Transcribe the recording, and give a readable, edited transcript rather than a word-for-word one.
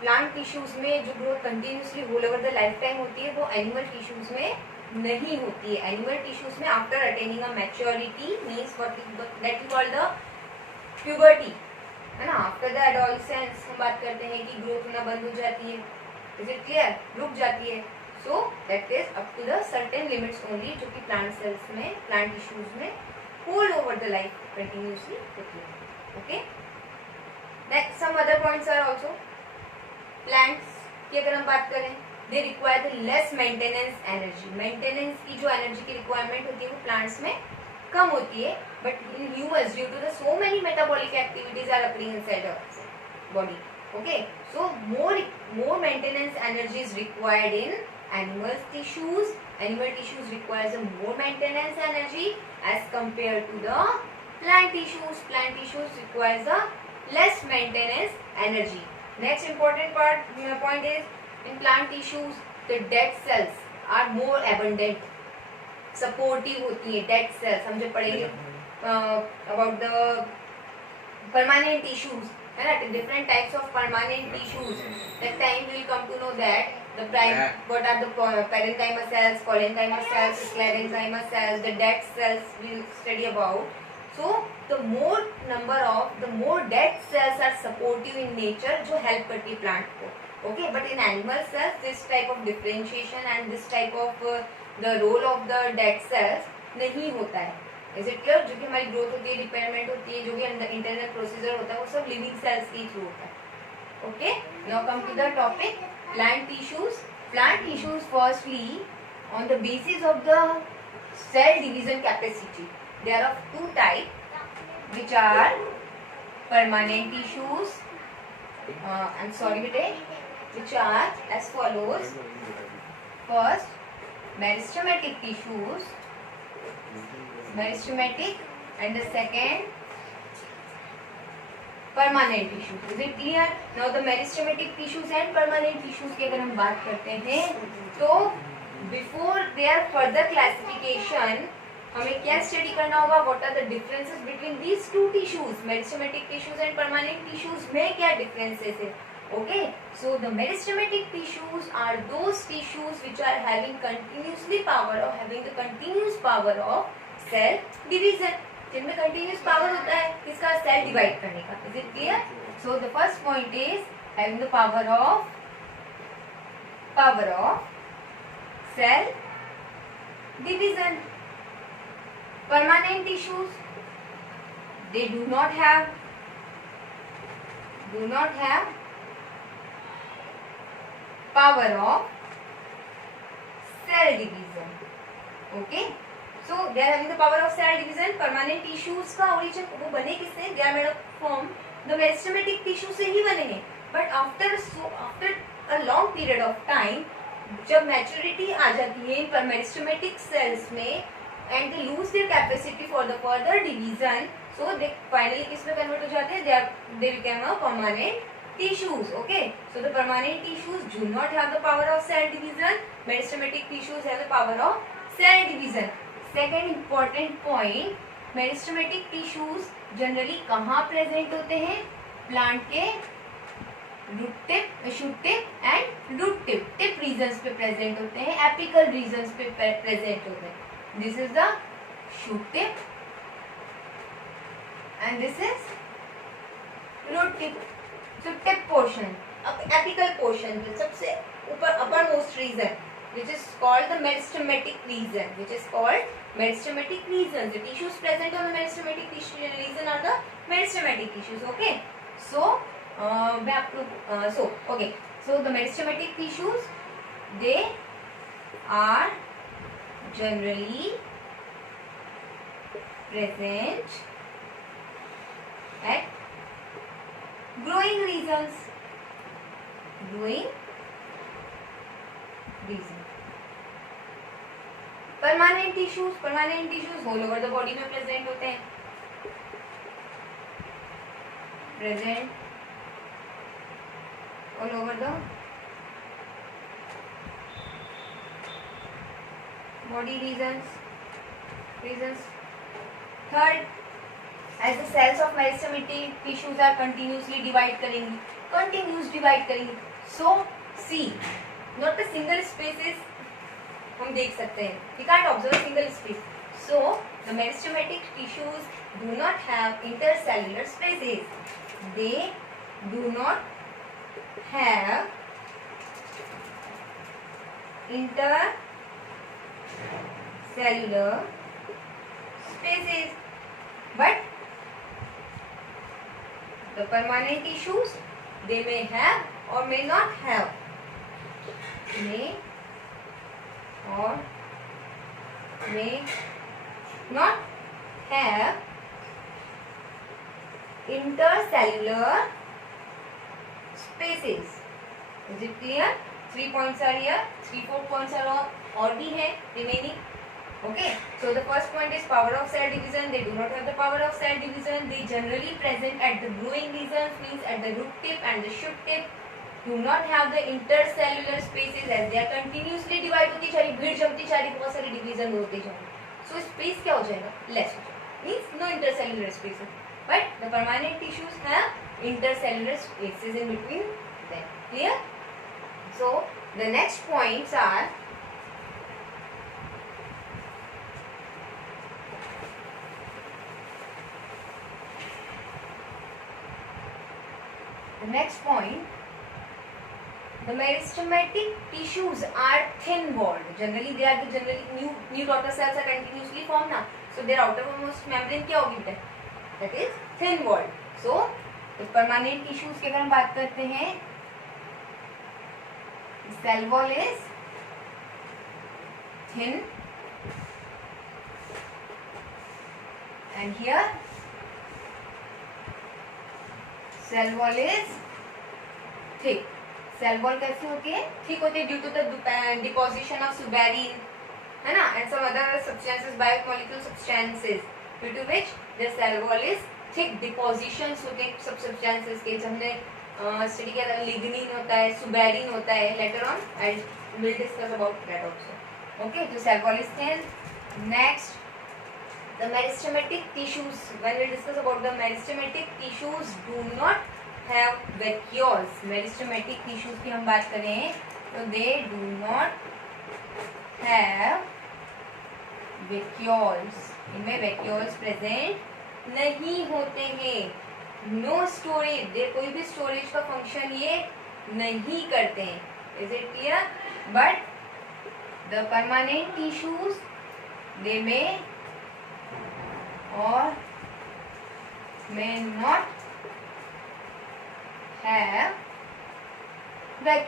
Plant tissues में जो growth continuously whole over the lifetime होती है वो एनिमल टिश्यूज में नहीं होती है. एनिमल टिश्यूज में after attaining a maturity means that you call the puberty, है ना, आफ्टर द एडोलसेंस हम बात करते हैं कि ग्रोथ होना बंद हो जाती है. Is it clear? रुक जाती है. So that is up to the certain limits only, जो कि प्लांट सेल्स में, प्लांट टिश्यूज में whole over the life continuously होती है. Okay, next some other points are also. Plants की अगर हम बात करें, they require the less maintenance energy. Maintenance की जो एनर्जी की रिक्वायरमेंट होती है वो प्लांट्स में कम होती है, but in humans due to the so many metabolic activities are occurring inside our body. Okay, so more maintenance energy is required in animal tissues. Animal tissues requires a more maintenance energy as compared to the plant tissues. Plant tissues requires a less maintenance energy. Next important point is in plant tissues the dead cells are more abundant. Supportive होती है dead cells. हम जब पढ़ेंगे about the permanent tissues, है ना, different types of permanent tissues. That time we will come to know that what are the parenchyma cells, collenchyma cells, sclerenchyma cells, the dead cells we will study about. So the more dead cells are supportive in nature, जो help करती है plant को. Okay, but in animal cells this type of differentiation and this type of the role of the dead cells नहीं होता है. Is it clear? जो कि हमारी ग्रोथ होती है, रिपेयरमेंट होती है, जो भी इंटरनल प्रोसीजर होता है वो सब लिविंग सेल्स के थ्रू होता है. Okay, now come to the topic plant tissues. Plant tissues firstly on the basis of the cell division capacity they are of two type which are permanent tissues, I am sorry बेटे, which are as follows. First meristematic tissues, meristematic, and the second permanent tissues. Is it clear? Now the meristematic tissues and permanent tissues की अगर हम बात करते हैं तो before their further classification हमें क्या स्टडी करना होगा? What are the differences between these two tissues, meristematic tissues and permanent tissues में क्या differences है? Okay, so the meristematic tissues are those tissues which are having continuously power or having the continuous power of cell division, जिनमें continuous power होता है किसका? Cell divide करने का. Is it clear? So the first point is having the power of cell division. Permanent tissues they do not have power of cell division. Okay, so they are having the power of cell division. permanent tissues का origin वो बने किससे? they are made up from the meristematic tissue से ही बने हैं, but after a long period of time जब maturity आ जाती है इन meristematic cells में and they lose their capacity for the further division, so they finally किस में convert हो जाते हैं? they become a permanent tissues. Okay, so the permanent tissues do not have the power of cell division. meristematic tissues have the power of cell division. Second important point, meristematic tissues generally कहाँ present होते हैं? Plant के root tip, shoot tip and root tip regions पे present होते हैं, apical regions पे present होते हैं. This is the shoot tip and this is root tip. So tip portion, apical portion, सबसे ऊपर upper most region which is called the meristematic region, meristematic region. The tissues present on the meristematic region are the meristematic tissues. Okay, so so the meristematic tissues, they are generally present at growing regions. Permanent tissues whole over the body में present होते हैं. Present all over the body regions. Third As the cells of meristematic tissues are continuously divide करेंगी, continuous divide करेंगी. So see, not a single spaces हम देख सकते हैं. We can't observe single space. So the meristematic tissues do not have intercellular spaces. They do not have intercellular spaces, but the permanent tissues, they may have or may not have, may or may not have intercellular spaces. Is it clear? 3 points are here, 3-4 points are और भी है remaining. Okay, so the first point is power of cell division. They do not have the power of cell division. They generally present at the growing regions, means at the root tip and the shoot tip. Do not have the intercellular spaces as they are continuously divide होती जा रही, भीड़ जमती जा रही, बहुत सारी division होती जा रही. So space क्या हो जाएगा? Less हो जाएगा. Means no intercellular spaces. But the permanent tissues have intercellular spaces in between them. Clear? So the next points are the next point. The meristematic tissues are thin-walled. Generally, they are new daughter cells are continuously formed now. So their outermost membrane क्या होगी बेटा? That is thin-walled. So the permanent tissues की अगर हम बात करते हैं, cell wall is thin, and here cell wall is thick. Cell wall कैसे होती है? ठीक होती है due to the deposition of suberin, है ना, and some other substances, biomolecule substances, due to which the cell wall is thick. Depositions होते हैं सब सब्सटेंसेस के, जब हमने स्टडी किया था, लिग्निन होता है, सुबेरिन होता है. Later on I will discuss about that also. Okay, तो cell wall is thin. Next, the meristematic tissues. When we discuss about the meristematic tissues do not have vacuoles. Meristematic tissues की हम बात करें तो they do not have vacuoles. इनमें vacuoles present नहीं होते हैं. No storage. दे कोई भी storage का function ये नहीं करते हैं. Is it clear? But the permanent tissues, they may or may not have